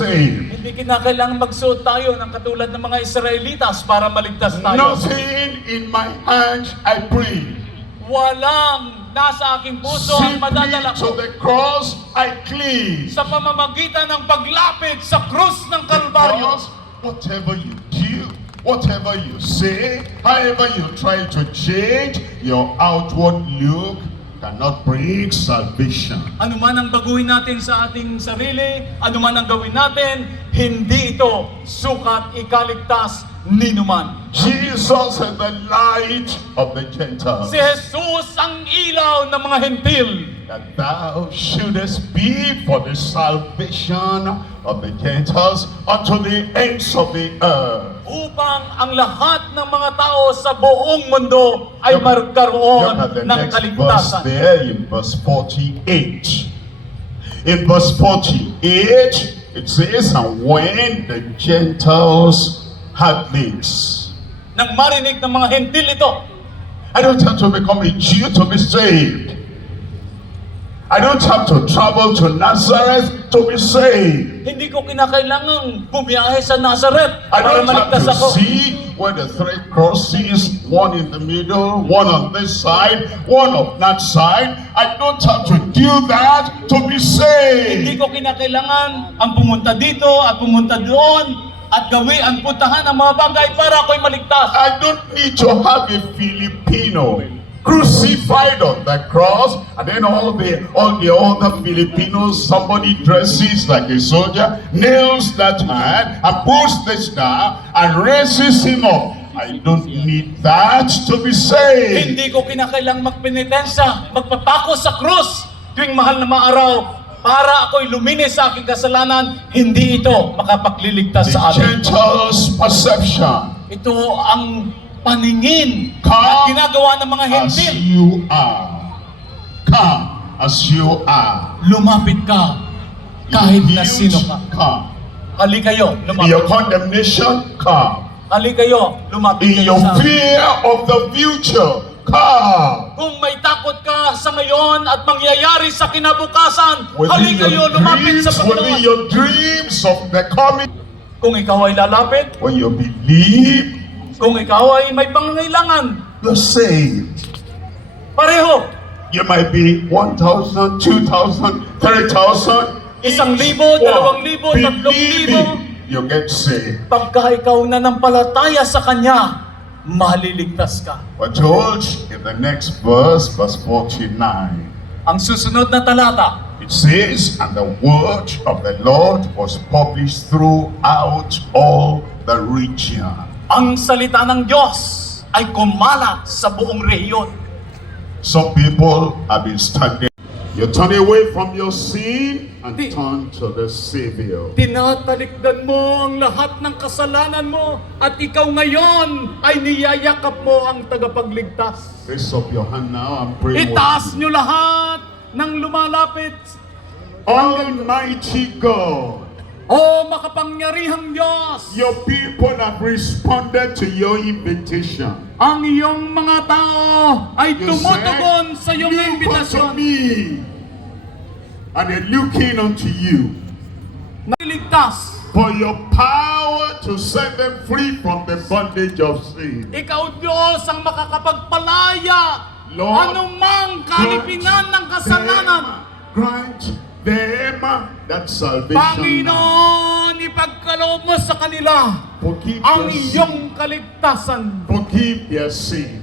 saved. Hindi kinakailangan magsuot tayo ng katulad ng mga Israelitas para maligtas tayo. Nothing in my hands I pray. Walang nasa aking puso ang Simply madadala to ko. the cross I cling. Sa pamamagitan ng paglapit sa krus ng Kalbaryo. Because whatever you do, whatever you say, however you try to change your outward look, cannot bring salvation. Ano man ang baguhin natin sa ating sarili, ano man ang gawin natin, hindi ito sukat ikaligtas ninuman. Jesus is the light of the Gentiles, Si Jesus ang ilaw ng mga hentil. that thou shouldest be for the salvation of the Gentiles unto the ends of the earth. Upang ang lahat ng mga tao sa buong mundo ay magkaroon Look at the ng next verse kaligtasan. there in verse 48. In verse 48, it says, and when the Gentiles had this. Nang marinig ng mga hentil ito, I don't have to become a Jew to be saved. I don't have to travel to Nazareth to be saved. hindi ko kinakailangang bumiyahe sa Nazareth I para don't have maligtas to ako. see where the three crosses, one in the middle, one on this side, one on that side. I don't have to do that to be Hindi saved. ko kinakailangan ang pumunta dito at pumunta doon at gawin ang puntahan ng mga bagay para ako'y maligtas. I don't need to have a Filipino crucified on the cross, and then all the other Filipinos, somebody dresses like a soldier, nails that hand and puts this down and raises him up. I don't need that to be saved. Hindi ko kinakailang magpenitensya, magpapako sa krus tuwing mahal na araw para ako'y luminis sa aking kasalanan. Hindi ito makapagliligtas The sa atin. Gentiles' perception, Ito ang paningin at come ginagawa ng mga as hentil. you are. Come as you are. Lumapit ka kahit na sino ka. Come. Hali kayo, In your lumapit. condemnation, come. Hali kayo, lumapit In kayo your sa akin. fear of the future, come. Kung may takot ka sa ngayon at mangyayari sa kinabukasan, hali Within kayo, your lumapit sa dreams, within Panginoon. your dreams of the coming, Kung ikaw ay lalapit, when you believe, kung ikaw ay may pangangailangan, you're saved. pareho. You might be 1,000, 2,000, 3,000. 1,000, 2,000, 3,000. You get saved. Pagka ikaw nananampalataya sa Kanya, maliligtas ka. We're told in the next verse, verse 49. Ang susunod na talata, It says, and the word of the Lord was published throughout all the region. ang salita ng Diyos ay kumalat sa buong rehiyon. Some people have been standing. You turn away from your sin and turn to the Savior. Tinatalikdan mo ang lahat ng kasalanan mo at ikaw ngayon ay niyayakap mo ang tagapagligtas. Raise up your hand now and pray. with Itaas me. nyo lahat ng lumalapit. Almighty God, O makapangyarihang Diyos, your people have responded to your invitation. ang iyong mga tao ay You tumutugon sa said, iyong look unto imbitasyon. me, and they're looking unto you Naliligtas. for your power to set them free from the bondage of sin. Ikaw Diyos ang makakapagpalaya Lord, anumang kalipingan ng kasalanan. Grant them that salvation. Panginoon, ipagkaloob mo sa kanila Forgive ang their sin. iyong kaligtasan. Forgive their sin.